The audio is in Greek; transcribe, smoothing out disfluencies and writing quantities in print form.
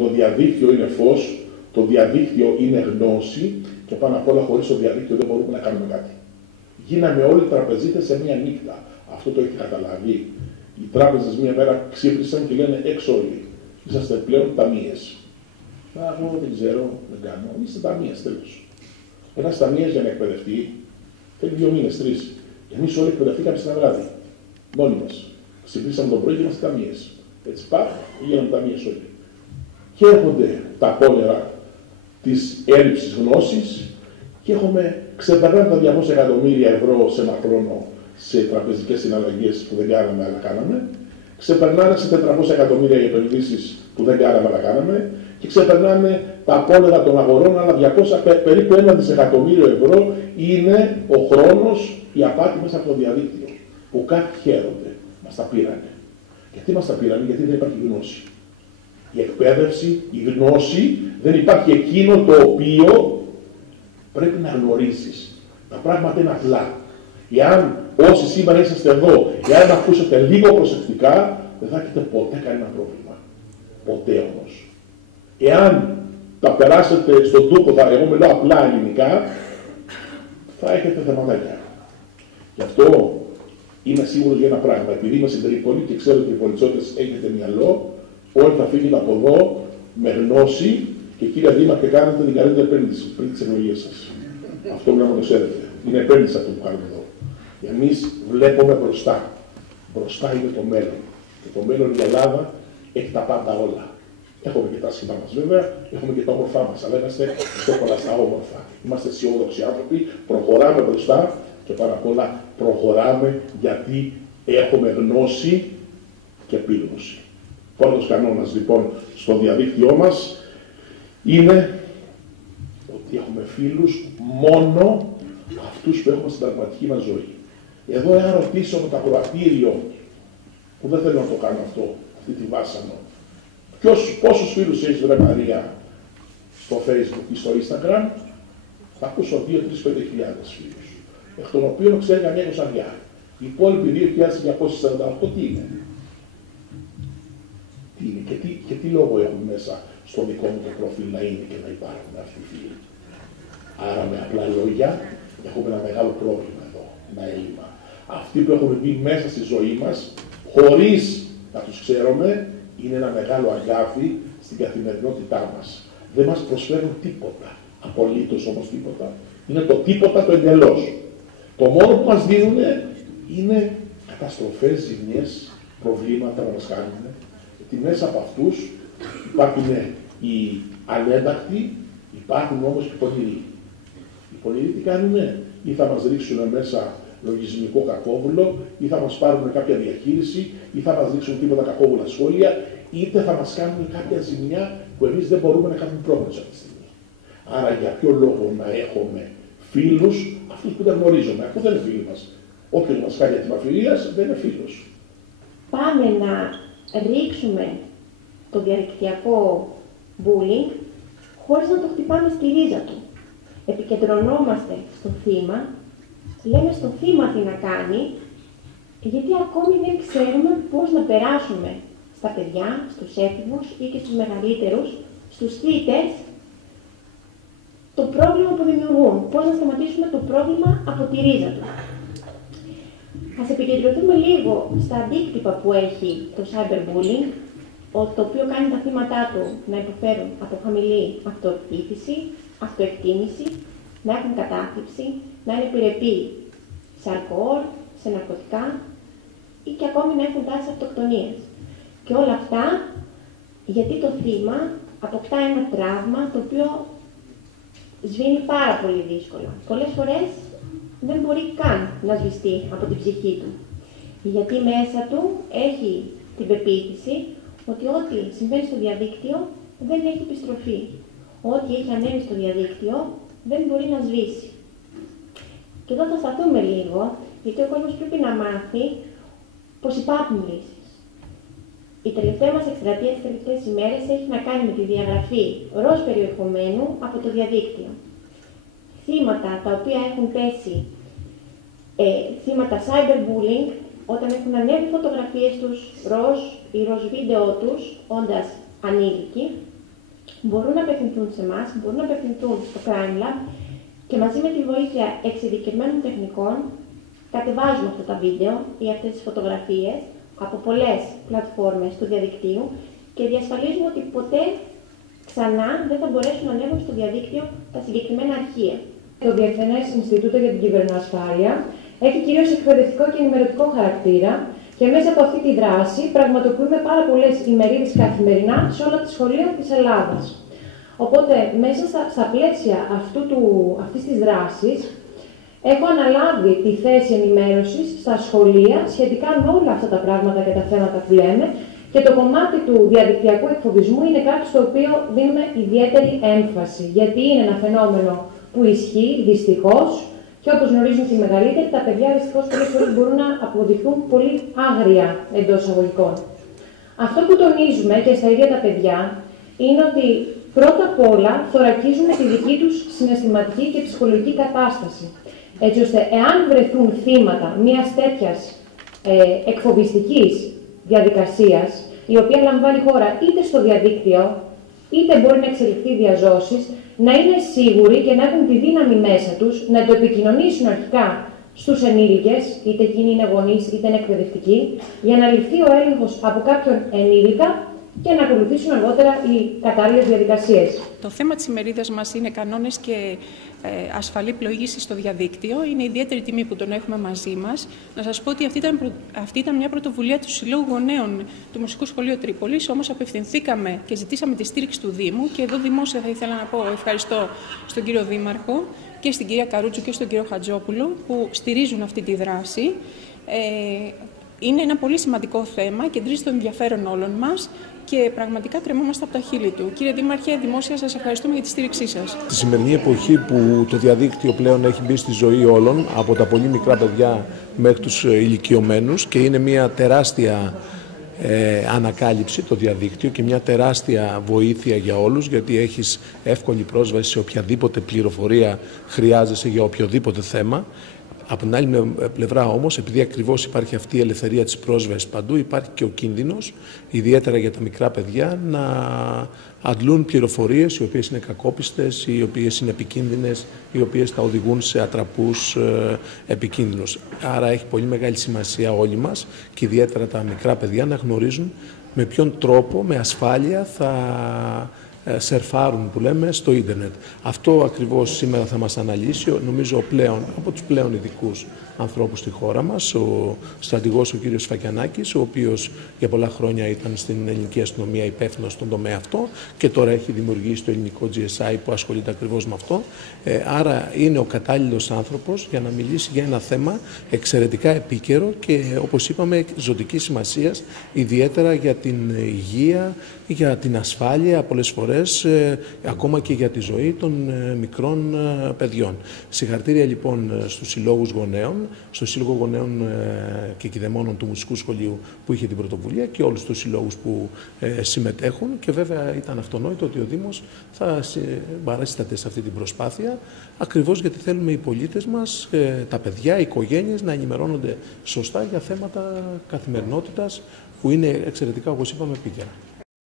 Το διαδίκτυο είναι φως, το διαδίκτυο είναι γνώση και πάνω απ' όλα χωρίς το διαδίκτυο δεν μπορούμε να κάνουμε κάτι. Γίναμε όλοι τραπεζίτες σε μία νύχτα. Αυτό το έχει καταλάβει. Οι τράπεζες μία μέρα ξύπνησαν και λένε έξω όλοι. Είσαστε πλέον ταμείες. Εγώ δεν ξέρω, δεν κάνω. Είστε ταμείες, τέλος. Ένας ταμείας για να εκπαιδευτεί θέλει 2 μήνες, 3. Εμείς όλοι εκπαιδευτήκαμε σε ένα βράδυ. Μόνοι μας. Ξυπνήσαμε το πρωί και είμαστε ταμείες. Έτσι πάμε, γίναμε ταμείες όλοι. Και έρχονται τα απόλυρα της έλλειψης γνώσης και ξεπερνάμε τα 200 εκατομμύρια ευρώ σε ένα χρόνο σε τραπεζικές συναλλαγές που δεν κάναμε αλλά κάναμε, ξεπερνάνε σε 400 εκατομμύρια οι επενδύσεις που δεν κάναμε αλλά κάναμε και ξεπερνάνε τα απόλυρα των αγορών, αλλά 200, περίπου 1 δισεκατομμύριο ευρώ είναι ο χρόνος, η απάτη μέσα από το διαδίκτυο, που κάποιοι χαίρονται. Μας τα πήρανε. Γιατί μας τα πήρανε? Γιατί δεν υπάρχει γνώση. Η εκπαίδευση, η γνώση, δεν υπάρχει εκείνο το οποίο πρέπει να γνωρίζεις. Τα πράγματα είναι απλά. Εάν όσοι σήμερα είσαστε εδώ, εάν ακούσετε λίγο προσεκτικά, δεν θα έχετε ποτέ κανένα πρόβλημα. Ποτέ όμως. Εάν τα περάσετε στον τοίχο, εγώ μιλάω απλά ελληνικά, θα έχετε θεματάκια. Γι' αυτό είμαι σίγουρος για ένα πράγμα. Επειδή είμαι στην Τρίπολη και ξέρω ότι οι πολιτσότες έχετε μυαλό, όλοι θα φύγετε από εδώ με γνώση και κύριε Δήμαρχε, κάνετε την καλύτερη επένδυση πριν τις εκλογές σας. Αυτό πρέπει να το ξέρετε. Είναι επένδυση αυτό που κάνουμε εδώ. Εμείς βλέπουμε μπροστά. Μπροστά είναι το μέλλον. Και το μέλλον η Ελλάδα έχει τα πάντα όλα. Έχουμε και τα άσχημά μας βέβαια, έχουμε και τα όμορφά μας, αλλά είμαστε πιο πολλά στα όμορφα. Είμαστε αισιόδοξοι άνθρωποι, προχωράμε μπροστά και πάνω απ' όλα προχωράμε γιατί έχουμε γνώση και επίγνωση. Πρώτος κανόνας λοιπόν στο διαδίκτυό μας είναι ότι έχουμε φίλους μόνο αυτούς που έχουμε στην πραγματική μας ζωή. Εδώ εάν ρωτήσω με το ακροατήριο, που δεν θέλω να το κάνω αυτό, αυτή τη βάσανο, πόσους φίλους έχεις βρε Μαρία στο Facebook ή στο Instagram, θα ακούσω 2-3-5 φίλους, εκ των οποίων ξέρει καμία εικοσαριά. Οι υπόλοιποι 2.948 τι είναι? Τι είναι και τι λόγο έχουν μέσα στο δικό μου το προφίλ να είναι και να υπάρχουν αυτοί οι φίλοι? Άρα με απλά λόγια έχουμε ένα μεγάλο πρόβλημα εδώ, ένα έλλειμμα. Αυτοί που έχουν μπει μέσα στη ζωή μας, χωρίς να τους ξέρουμε, είναι ένα μεγάλο αγκάθι στην καθημερινότητά μας. Δεν μας προσφέρουν τίποτα, απολύτως όμως τίποτα. Είναι το τίποτα το εντελώς. Το μόνο που μας δίνουν είναι καταστροφές, ζημιές, προβλήματα να μας κάνουν. Γιατί μέσα από αυτούς υπάρχουν οι ανέντακτοι, υπάρχουν όμως και οι πονηροί. Οι πονηροί τι κάνουνε? Ή θα μας ρίξουν μέσα λογισμικό κακόβουλο, ή θα μας πάρουν κάποια διαχείριση, ή θα μας ρίξουν τίποτα κακόβουλα σχόλια, είτε θα μας κάνουν κάποια ζημιά που εμείς δεν μπορούμε να κάνουμε πρόγνωση αυτή τη στιγμή. Άρα για ποιο λόγο να έχουμε φίλους, αυτούς που δεν γνωρίζουμε, αφού δεν είναι φίλοι μας. Όποιος μας κάνει ατιμαφιλίας δεν είναι φίλος. Πάμε να ρίξουμε το διαδικτυακό bullying χωρίς να το χτυπάμε στη ρίζα του. Επικεντρωνόμαστε στο θύμα, λέμε στο θύμα τι να κάνει, γιατί ακόμη δεν ξέρουμε πώς να περάσουμε στα παιδιά, στους έφηβους ή και στους μεγαλύτερους, στους θύτες, το πρόβλημα που δημιουργούν. Πώς να σταματήσουμε το πρόβλημα από τη ρίζα του. Ας επικεντρωθούμε λίγο στα αντίκτυπα που έχει το cyberbullying, το οποίο κάνει τα θύματα του να υποφέρουν από χαμηλή αυτοεκτίμηση, να έχουν κατάθλιψη, να είναι επιρρεπεί σε αλκοόλ, σε ναρκωτικά ή και ακόμη να έχουν τάση αυτοκτονίας. Και όλα αυτά γιατί το θύμα αποκτά ένα τραύμα το οποίο σβήνει πάρα πολύ δύσκολα. Πολλές φορές δεν μπορεί καν να σβηστεί από την ψυχή του. Γιατί μέσα του έχει την πεποίθηση ότι ό,τι συμβαίνει στο διαδίκτυο δεν έχει επιστροφή. Ό,τι έχει ανέβει στο διαδίκτυο δεν μπορεί να σβήσει. Και εδώ θα σταθούμε λίγο, γιατί ο κόσμος πρέπει να μάθει πως υπάρχουν λύσεις. Η τελευταία μας εκστρατεία τις τελευταίες ημέρες έχει να κάνει με τη διαγραφή ροζ περιεχομένου από το διαδίκτυο. Θύματα τα οποία έχουν πέσει, θύματα cyberbullying, όταν έχουν ανέβει φωτογραφίες τους ροζ ή ροζ βίντεο τους, όντας ανήλικοι, μπορούν να απευθυνθούν σε εμάς, μπορούν να απευθυνθούν στο Crime Lab και μαζί με τη βοήθεια εξειδικευμένων τεχνικών κατεβάζουμε αυτά τα βίντεο ή αυτές τις φωτογραφίες από πολλές πλατφόρμες του διαδικτύου και διασφαλίζουμε ότι ποτέ ξανά δεν θα μπορέσουν να ανέβουν στο διαδίκτυο τα συγκεκριμένα αρχεία. Το Διεθνές Ινστιτούτο για την Κυβερνοασφάλεια έχει κυρίως εκπαιδευτικό και ενημερωτικό χαρακτήρα και μέσα από αυτή τη δράση πραγματοποιούμε πάρα πολλές ημερίδες καθημερινά σε όλα τα σχολεία της Ελλάδας. Οπότε, μέσα στα πλαίσια αυτής της δράσης, έχω αναλάβει τη θέση ενημέρωσης στα σχολεία σχετικά με όλα αυτά τα πράγματα και τα θέματα που λέμε και το κομμάτι του διαδικτυακού εκφοβισμού είναι κάτι στο οποίο δίνουμε ιδιαίτερη έμφαση, γιατί είναι ένα φαινόμενο που ισχύει δυστυχώς και όπως γνωρίζουν οι μεγαλύτεροι, τα παιδιά δυστυχώς πολλές φορές μπορούν να αποδειχθούν πολύ άγρια εντός εισαγωγικών. Αυτό που τονίζουμε και στα ίδια τα παιδιά είναι ότι πρώτα απ' όλα θωρακίζουμε τη δική τους συναισθηματική και ψυχολογική κατάσταση. Έτσι ώστε εάν βρεθούν θύματα μιας τέτοιας εκφοβιστικής διαδικασίας, η οποία λαμβάνει χώρα είτε στο διαδίκτυο, είτε μπορεί να εξελιχθεί διαζώσεις, να είναι σίγουροι και να έχουν τη δύναμη μέσα τους να το επικοινωνήσουν αρχικά στους ενήλικες, είτε εκείνοι είναι γονείς είτε είναι εκπαιδευτικοί, για να ληφθεί ο έλεγχος από κάποιον ενήλικα και να ακολουθήσουν αργότερα οι κατάλληλες διαδικασίες. Το θέμα της ημερίδας μας είναι κανόνες και ασφαλή πλοήγηση στο διαδίκτυο. Είναι ιδιαίτερη τιμή που τον έχουμε μαζί μας. Να σας πω ότι αυτή ήταν μια πρωτοβουλία του Συλλόγου Γονέων του Μουσικού Σχολείου Τρίπολης, όμως απευθυνθήκαμε και ζητήσαμε τη στήριξη του Δήμου και εδώ δημόσια θα ήθελα να πω ευχαριστώ στον κύριο Δήμαρχο και στην κυρία Καρούτσου και στον κύριο Χατζόπουλο που στηρίζουν αυτή τη δράση. Είναι ένα πολύ σημαντικό θέμα, κεντρίζει το ενδιαφέρον όλων μας και πραγματικά κρεμόμαστε από τα χείλη του. Κύριε Δήμαρχε, δημόσια σας ευχαριστούμε για τη στήριξή σας. Στη σημερινή εποχή που το διαδίκτυο πλέον έχει μπει στη ζωή όλων, από τα πολύ μικρά παιδιά μέχρι τους ηλικιωμένους και είναι μια τεράστια ανακάλυψη το διαδίκτυο και μια τεράστια βοήθεια για όλους, γιατί έχεις εύκολη πρόσβαση σε οποιαδήποτε πληροφορία χρειάζεσαι για οποιοδήποτε θέμα. Από την άλλη πλευρά όμως, επειδή ακριβώς υπάρχει αυτή η ελευθερία της πρόσβασης παντού, υπάρχει και ο κίνδυνος, ιδιαίτερα για τα μικρά παιδιά, να αντλούν πληροφορίες οι οποίες είναι κακόπιστες, οι οποίες είναι επικίνδυνες, οι οποίες τα οδηγούν σε ατραπούς επικίνδυνους. Άρα έχει πολύ μεγάλη σημασία όλοι μας και ιδιαίτερα τα μικρά παιδιά να γνωρίζουν με ποιον τρόπο, με ασφάλεια θα σερφάρουν που λέμε στο ίντερνετ. Αυτό ακριβώς σήμερα θα μας αναλύσει, νομίζω από τους πλέον ειδικούς ανθρώπους στη χώρα μας, ο στρατηγός ο κύριος Φακιανάκης, ο οποίος για πολλά χρόνια ήταν στην ελληνική αστυνομία υπεύθυνος στον τομέα αυτό και τώρα έχει δημιουργήσει το ελληνικό GSI που ασχολείται ακριβώς με αυτό. Άρα είναι ο κατάλληλος άνθρωπος για να μιλήσει για ένα θέμα εξαιρετικά επίκαιρο και όπως είπαμε ζωτικής σημασίας, ιδιαίτερα για την υγεία, για την ασφάλεια πολλές φορές, ακόμα και για τη ζωή των μικρών παιδιών. Συγχαρητήρια λοιπόν στους συλλόγους γονέων, στο Σύλλογο Γονέων και Κηδεμόνων του Μουσικού Σχολείου που είχε την πρωτοβουλία και όλους τους συλλόγους που συμμετέχουν και βέβαια ήταν αυτονόητο ότι ο Δήμος θα παρίσταται σε αυτή την προσπάθεια ακριβώς γιατί θέλουμε οι πολίτες μας, τα παιδιά, οι οικογένειες να ενημερώνονται σωστά για θέματα καθημερινότητας που είναι εξαιρετικά όπως είπαμε επίκαιρα.